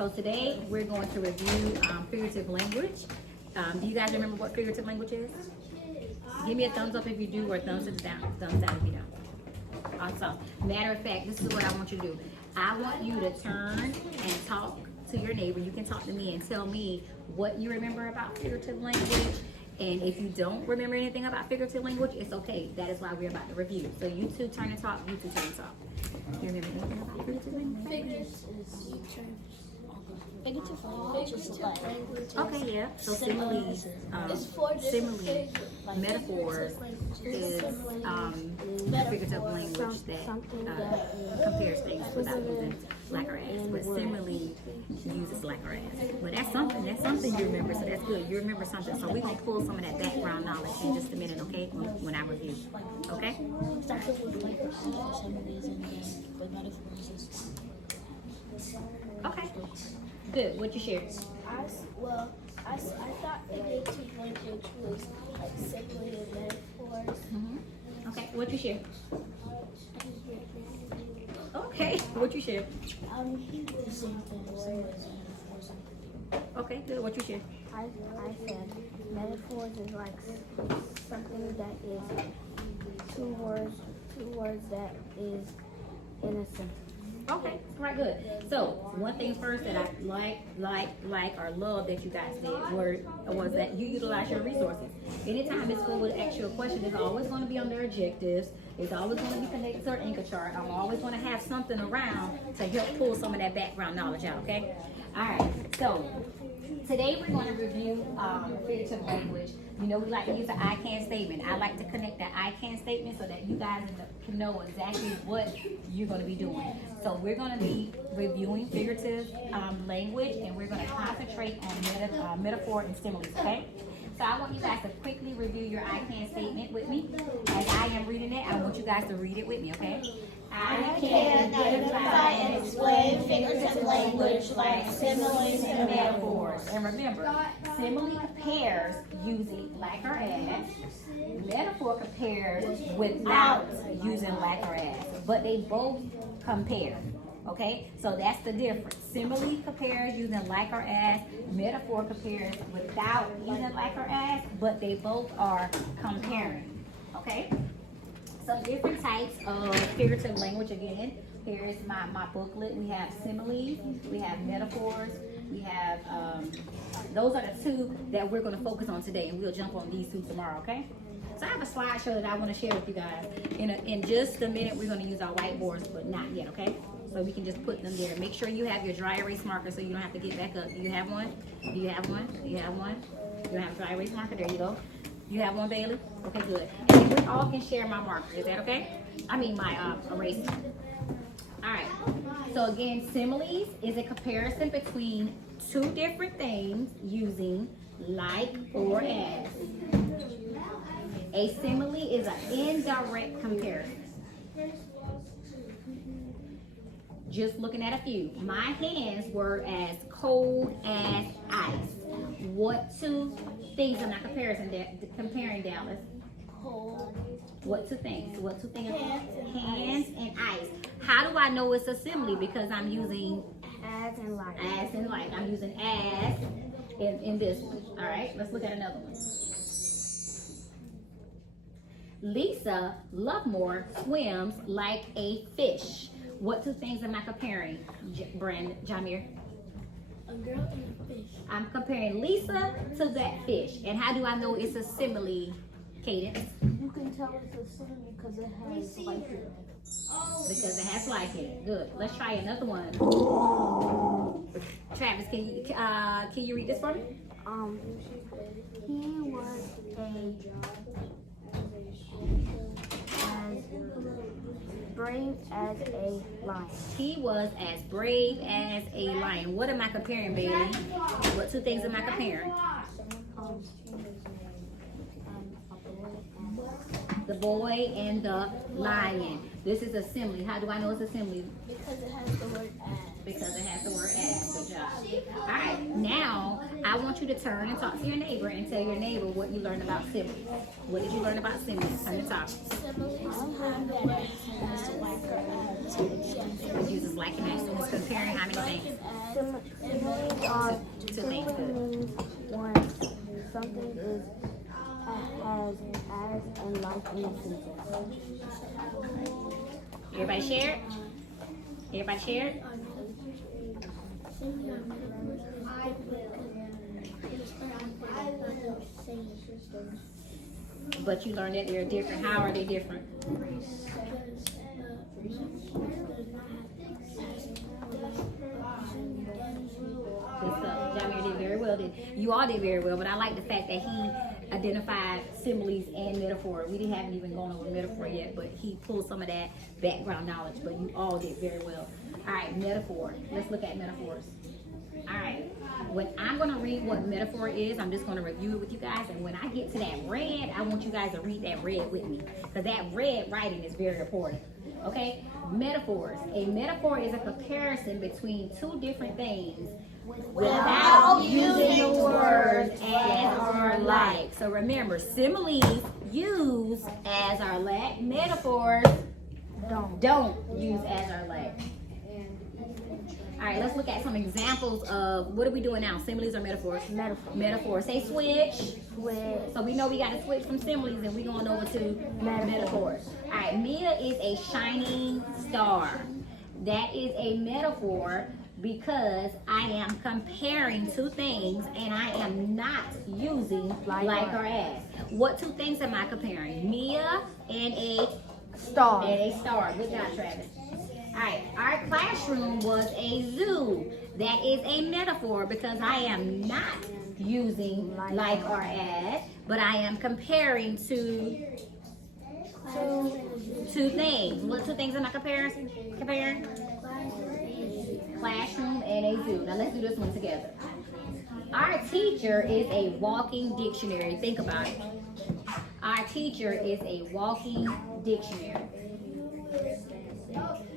So today we're going to review figurative language. Do you guys remember what figurative language is? Give me a thumbs up if you do, or thumbs down if you don't. Awesome. Matter of fact, this is what I want you to do. I want you to turn and talk to your neighbor. You can talk to me and tell me what you remember about figurative language. And if you don't remember anything about figurative language, it's okay. That is why we're about to review. So you two turn and talk, you two turn and talk. You remember anything about figurative language? Figurative language. Okay, yeah. So similes, metaphors is figurative language that compares things without using like or as. But simile uses like or as. But that's something you remember, so that's good. You remember something. So we're gonna pull some of that background knowledge in just a minute, okay? When I review. Okay? Okay. Good. What you share? I thought figurative language was like simile and metaphors. Okay. What you share? Okay. What you share? The same thing. Okay. Good. What you share? I said metaphors is like something that is two words that is in a sentence. Okay, right, good. So one thing first that I like or love that you guys did was that you utilize your resources. Anytime this school would ask you a question, it's always going to be on their objectives. It's always going to be connected to our anchor chart. I'm always going to have something around to help pull some of that background knowledge out, okay? All right, so today we're going to review figurative language. You know, we like to use the I can statement. I like to connect that I can statement so that you guys can know exactly what you're going to be doing. So we're going to be reviewing figurative language, and we're going to concentrate on metaphor and similes, okay? So I want you guys to quickly review your I can statement with me. As I am reading it, I want you guys to read it with me, okay? I can identify and explain figurative language like similes and metaphors. And remember, simile compares using like or as. Metaphor compares without using like or as. But they both compare. Okay? So that's the difference. Simile compares using like or as. Metaphor compares without using like or as. But they both are comparing. Okay? Some different types of figurative language again. Here is my booklet. We have similes, we have metaphors, we have, those are the two that we're going to focus on today, and we'll jump on these two tomorrow, okay? So I have a slideshow that I want to share with you guys. In just a minute, we're going to use our whiteboards, but not yet, okay? So we can just put them there. Make sure you have your dry erase marker so you don't have to get back up. Do you have one? Do you have one? Do you have one? You have a dry erase marker? There you go. You have one, Bailey? Okay, good. And we all can share my marker. Is that okay? I mean my eraser. All right. So again, similes is a comparison between two different things using like or as. A simile is an indirect comparison. Just looking at a few. My hands were as cold as ice. What two things am I comparing, Dallas? Cold. What two things? What two things? Hands and ice. How do I know it's a simile? Because I'm using As and like. as and like. I'm using as in this one. All right, let's look at another one. Lisa Lovemore swims like a fish. What two things am I comparing, Jamir? A girl and a fish. I'm comparing Lisa to that fish. And how do I know it's a simile, Cadence? You can tell it's a simile because it has like it. Because it has like it. Good. Let's try another one. Travis, can you read this for me? He was as brave as a lion. He was as brave as a lion. What am I comparing, baby? What two things am I comparing? The boy and the lion. This is a simile. How do I know it's a simile? Because it has the word as. Because it has the word as. Good job. All right. Now, I want you to turn and talk to your neighbor and tell your neighbor what you learned about similes. What did you learn about similes? Turn and talk. Similes have that it has like or as. It uses like and as. So it's comparing how many things? Similes are Two simply things. Good. means when something is has as and like in the future. Everybody share it? Everybody share it? But you learned that they're different. How are they different? Good stuff. Jamir did very well. You all did very well, but I like the fact that he identified similes and metaphor. We haven't even gone over metaphor yet, but he pulled some of that background knowledge, but you all did very well. All right, metaphor. Let's look at metaphors. All right, when I'm going to read what metaphor is, I'm just going to review it with you guys, and when I get to that red, I want you guys to read that red with me, because that red writing is very important. Okay, metaphors. A metaphor is a comparison between two different things without using the words as or like. So remember, similes use as or like, metaphors don't use as or like. All right, let's look at some examples of what are we doing now? Similes or metaphors? Metaphor. Metaphors. Say switch. Switch. So we know we got to switch from similes and we're going over to metaphors. All right, Mia is a shining star. That is a metaphor because I am comparing two things and I am not using like or as. What two things am I comparing? Mia and a Star. and a star. Good job, Travis. Alright, our classroom was a zoo. That is a metaphor because I am not using like or as, but I am comparing two things. What two things am I comparing? Classroom and a zoo. Now let's do this one together. Our teacher is a walking dictionary. Think about it. Our teacher is a walking dictionary.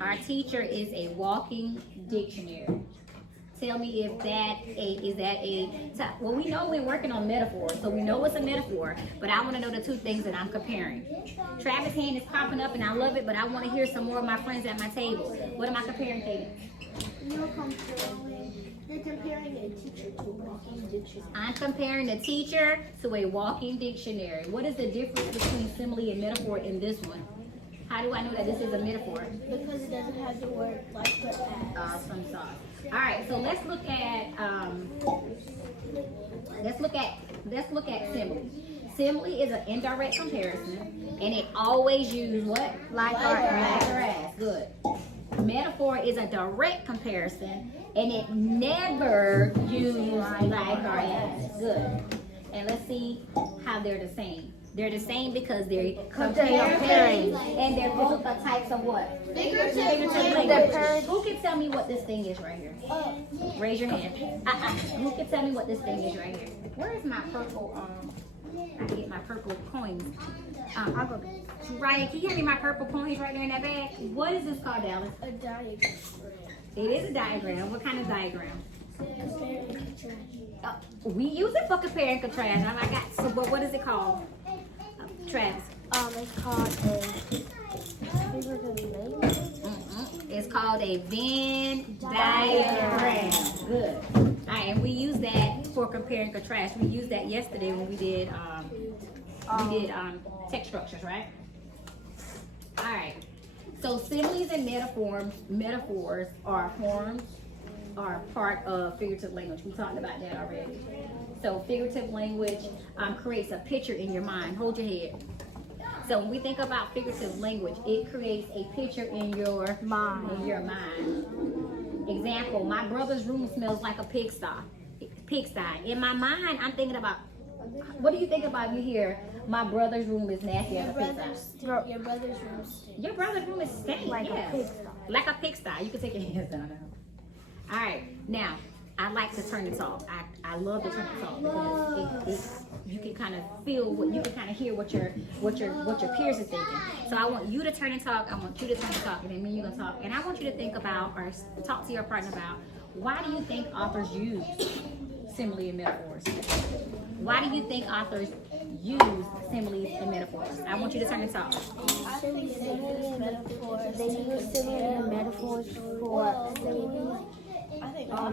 Our teacher is a walking dictionary. Tell me if well, we know we're working on metaphors, so we know it's a metaphor, but I want to know the two things that I'm comparing. Travis' hand is popping up and I love it, but I want to hear some more of my friends at my table. What am I comparing, Katie? You're comparing a teacher to a walking dictionary. I'm comparing the teacher to a walking dictionary. What is the difference between simile and metaphor in this one? How do I know that this is a metaphor? Because it doesn't have the word like or as. Awesome sauce. All right, so let's look at simile. Simile is an indirect comparison, and it always uses what? Like or as. Good. Metaphor is a direct comparison, and it never uses like or as. Good. And let's see how they're the same. They're the same because they're comparing, and they're both the types of what? Figurative language. Who can tell me what this thing is right here? Raise your hand. Who can tell me what this thing is right here? Where is my purple? I can get my purple coins. I'll go. Ryan, can you hand me my purple coins right there in that bag? What is this called, Dallas? A diagram. It is a diagram. What kind of diagram? We use it for compare and contrast. I got. So, what is it called? Travis. It's called a figurative language. It's called a Venn diagram. Good. All right, and we use that for compare and contrast. We used that yesterday when we did text structures, right? All right. So similes and metaphors are part of figurative language. We talked about that already. So figurative language creates a picture in your mind. Hold your head. So when we think about figurative language, it creates a picture in your mind. Example, my brother's room smells like a pigsty. In my mind, I'm thinking about, what do you think about when you hear my brother's room is nasty as a pigsty? Your brother's room stinks. Your brother's room is stank, Like a pigsty. Like a pigsty. You can take your hands down now. All right, now I like to turn the talk. I love to turn the talk because you can kind of feel you can kind of hear what your peers are thinking. So I want you to turn and talk. I want you to turn and talk, and then me and you gonna talk. And I want you to think about or talk to your partner about why do you think authors use simile and metaphors? Why do you think authors use similes and metaphors? I want you to turn and talk. They use simile and metaphors for similes.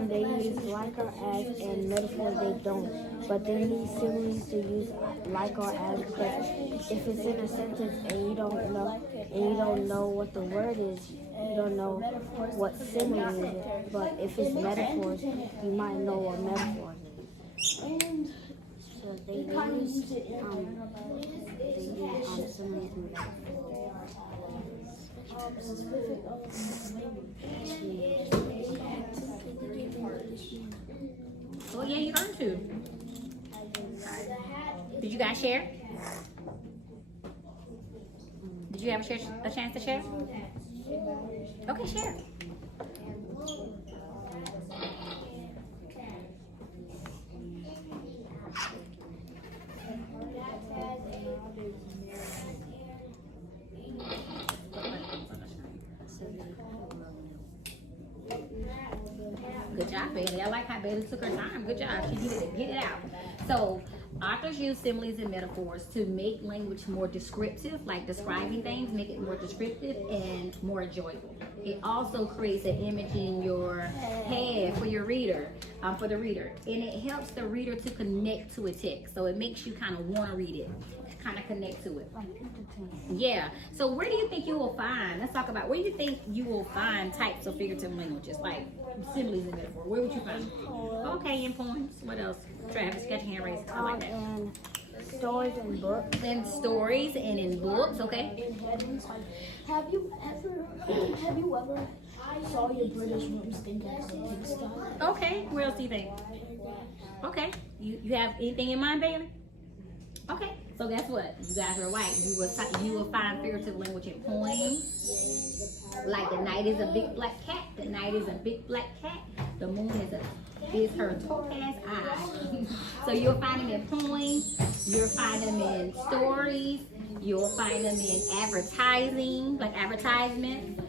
They use like or as, and metaphors they don't. But they need similes to use like or as, because if it's in a sentence and you don't know what the word is, you don't know what simile is. But if it's metaphors, you might know what metaphor is. So they use similes and Oh yeah, you earned to. Did you guys share? Did you have a chance to share? Okay, share. Good job, Bailey. I like how Bailey took her time. Good job. She needed to get it out. So, authors use similes and metaphors to make language more descriptive, like describing things, make it more descriptive and more enjoyable. It also creates an image in your head for your reader, for the reader, and it helps the reader to connect to a text. So it makes you kind of want to read it, kind of connect to it. Yeah. So where do you think you will find? Let's talk about where do you think you will find types of figurative languages like similes and metaphors. Where would you find them? Okay, in poems. What else? Travis, got your hand raised. I like that. and stories and books. In stories and in books. Okay. Have you ever saw your British rooms think as a pigsty? Okay. Where else do you think? Okay. You have anything in mind, Bailey? Okay. So guess what? You guys are right. You will find figurative language in poems. Like the night is a big black cat. The night is a big black cat. The moon is her topaz eye. So you'll find them in poems. You'll find them in stories. You'll find them in advertising, like advertisement.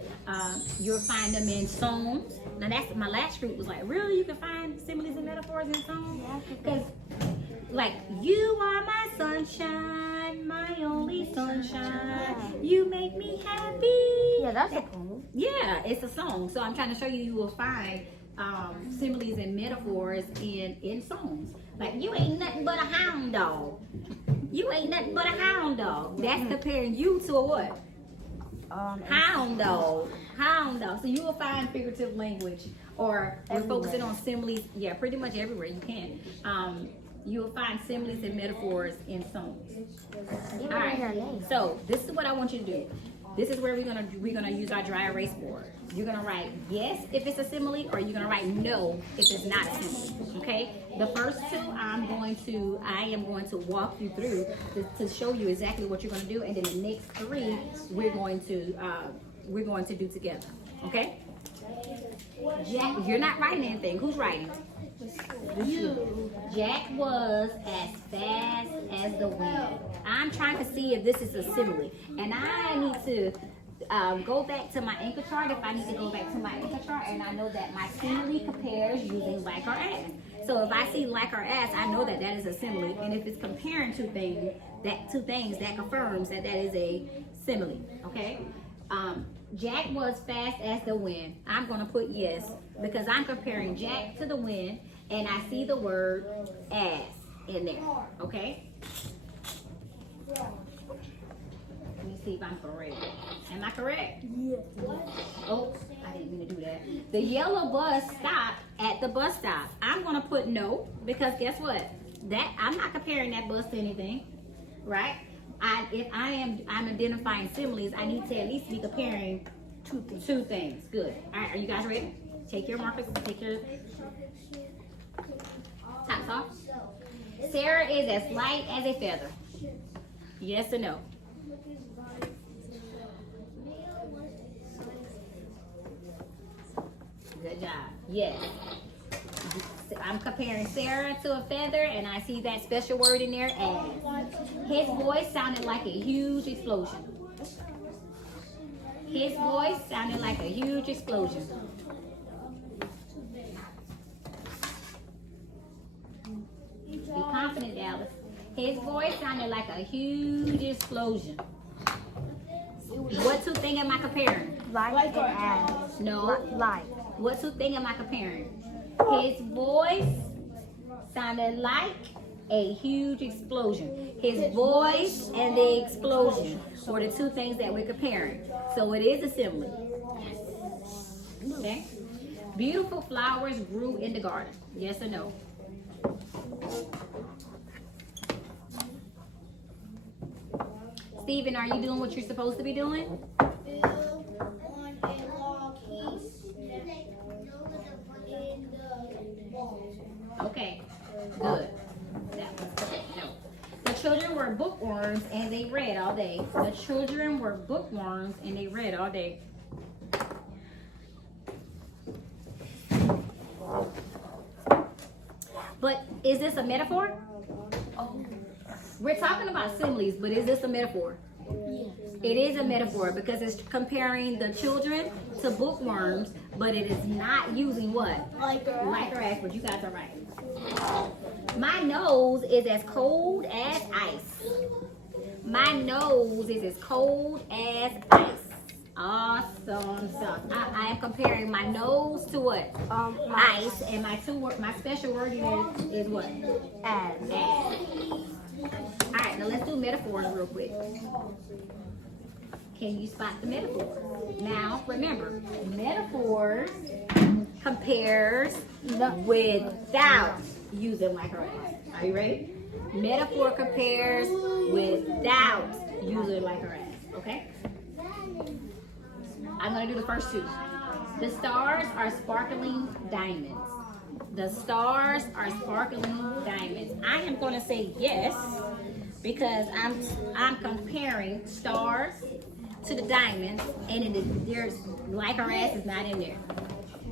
You'll find them in songs. Now that's my last group was like, really? You can find similes and metaphors in songs? Because like, you are my sunshine, my only sunshine. You make me happy. Yeah, that's a poem. Yeah, it's a song. So I'm trying to show you, you will find similes and metaphors in songs. Like, you ain't nothing but a hound dog. You ain't nothing but a hound dog. That's comparing you to a what? Hound dog. Hound dog. So you will find figurative language, or we're focusing on similes. Yeah, pretty much everywhere you can. You will find similes and metaphors in songs. All right. So this is what I want you to do. This is where we're gonna use our dry erase board. You're gonna write yes if it's a simile, or you're gonna write no if it's not a simile. Okay. The first two I am going to walk you through to show you exactly what you're gonna do, and then the next three we're going to do together. Okay. Jack, you're not writing anything. Who's writing? You. Jack was as fast as the wind. I'm trying to see if this is a simile, and I need to go back to my anchor chart if I need to go back to my anchor chart, and I know that my simile compares using like or as. So if I see like or as, I know that that is a simile, and if it's comparing two things, that confirms that that is a simile. Okay. Jack was fast as the wind. I'm going to put yes because I'm comparing Jack to the wind, and I see the word as in there. Okay? Let me see if I'm correct. Am I correct? Yes. Oh, I didn't mean to do that. The yellow bus stopped at the bus stop. I'm going to put no because guess what? I'm not comparing that bus to anything, right? If I'm identifying similes, I need to at least be comparing two things. Good. All right, are you guys ready? Take your markers, take your tops off. Sarah is as light as a feather. Yes or no? Good job. Yes. I'm comparing Sarah to a feather, and I see that special word in there as. His voice sounded like a huge explosion. His voice sounded like a huge explosion. His voice sounded like a huge explosion. What two things am I comparing? Like and as. No. Like. What two things am I comparing? His voice sounded like a huge explosion. His voice and the explosion were the two things that we're comparing. So it is a simile. Okay? Beautiful flowers grew in the garden. Yes or no? Steven, are you doing what you're supposed to be doing? Okay, good. That was correct. No. The children were bookworms and they read all day. The children were bookworms and they read all day. But is this a metaphor? We're talking about similes, but is this a metaphor? It is a metaphor because it's comparing the children to bookworms, but it is not using what? Like or as, but you guys are right. My nose is as cold as ice. My nose is as cold as ice. Awesome stuff. I am comparing my nose to what? Ice, and my special word is what? As. All right, now let's do metaphors real quick. Can you spot the metaphor? Now, remember, metaphors compares without using like or as. Are you ready? Metaphor compares without using like or as. Okay? I'm going to do the first two. The stars are sparkling diamonds. The stars are sparkling diamonds. I am going to say yes because I'm comparing stars to the diamonds, and there's like or as is not in there.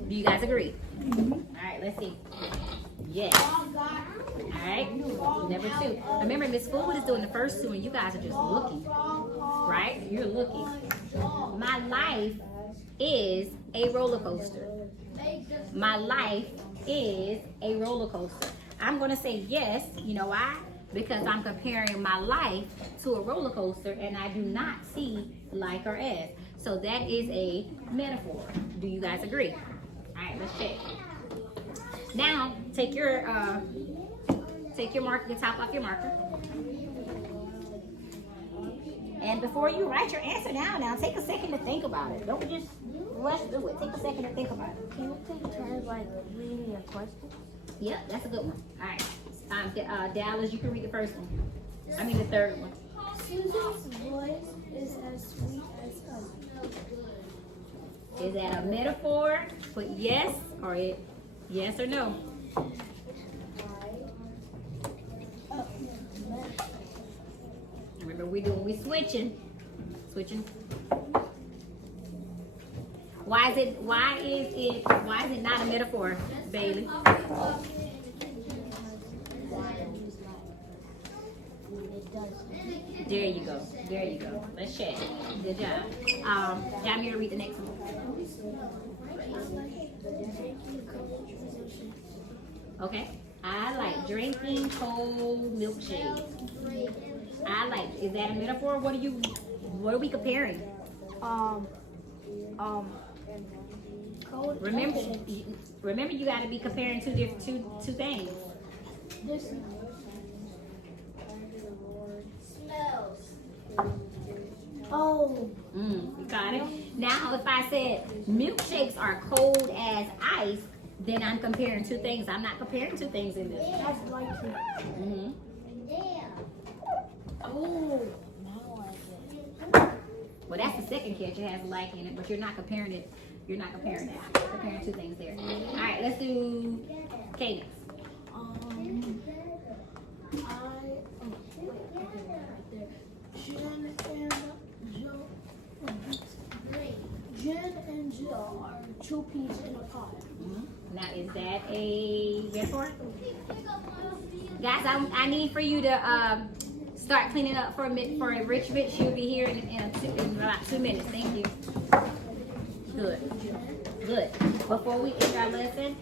Do you guys agree? All right, let's see. Yes. All right. Number two. Remember, Miss Food is doing the first two, and you guys are just looking. Right? You're looking. My life is a roller coaster. My life is a roller coaster. I'm going to say yes. You know why? Because I'm comparing my life to a roller coaster, and I do not see like or as. So that is a metaphor. Do you guys agree? All right, let's check. Now, take your marker, the top off your marker. And before you write your answer down, now take a second to think about it. Don't just rush through it. Take a second to think about it. Can you take turns like reading a question? Yep, that's a good one. All right. Dallas, you can read the first one. I mean the third one. Susan's voice is as sweet as honey. Is that a metaphor? Put yes or yes or no. Remember, we switching. Why is it not a metaphor, Bailey? There you go. Let's check. Good job. Jamie, read the next one. Okay. I like drinking cold milkshake. Is that a metaphor? What are we comparing? Remember you gotta be comparing two things. Smells. Oh. You got it? Now if I said milkshakes are cold as ice, then I'm comparing two things. I'm not comparing two things in this. That's like it. Oh. Now I get it. Well, that's the second catch. It has like in it, but you're not comparing it. You're not comparing that. You're comparing two things there. All right, let's do cadence. Jen and Jill are two peas in a pod. Now, is that a metaphor? Guys, I need for you to start cleaning up for Richard. She'll be here in about 2 minutes. Thank you. Good. Before we end our lesson,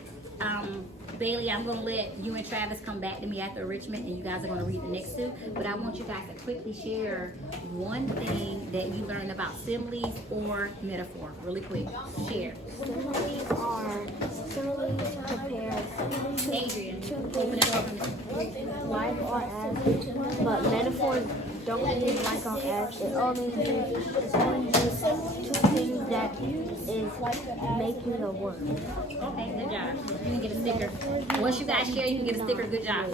Bailey, I'm gonna let you and Travis come back to me after Richmond, and you guys are gonna read the next two. But I want you guys to quickly share one thing that you learned about similes or metaphor, really quick. Share. Similes compare Adrian, open it up. like or as, but metaphors don't mean like or as. It only means two things that is making a word. Okay, good job. You can get a sticker. Once you guys share, you can get a sticker. Good job.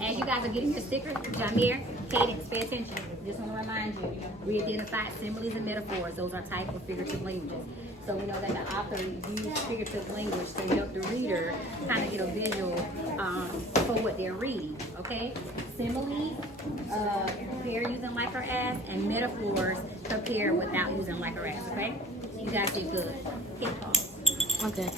As you guys are getting your sticker, Jameer, Cadence, pay attention. Just want to remind you, we identified similes and metaphors. Those are type of figurative languages. So we know that the author used figurative language to help the reader kind of get a visual for what they're reading. Okay? Similes, compare using like or as, and metaphors, compare without using like or as. Okay? You guys did good. Hit pause. Okay.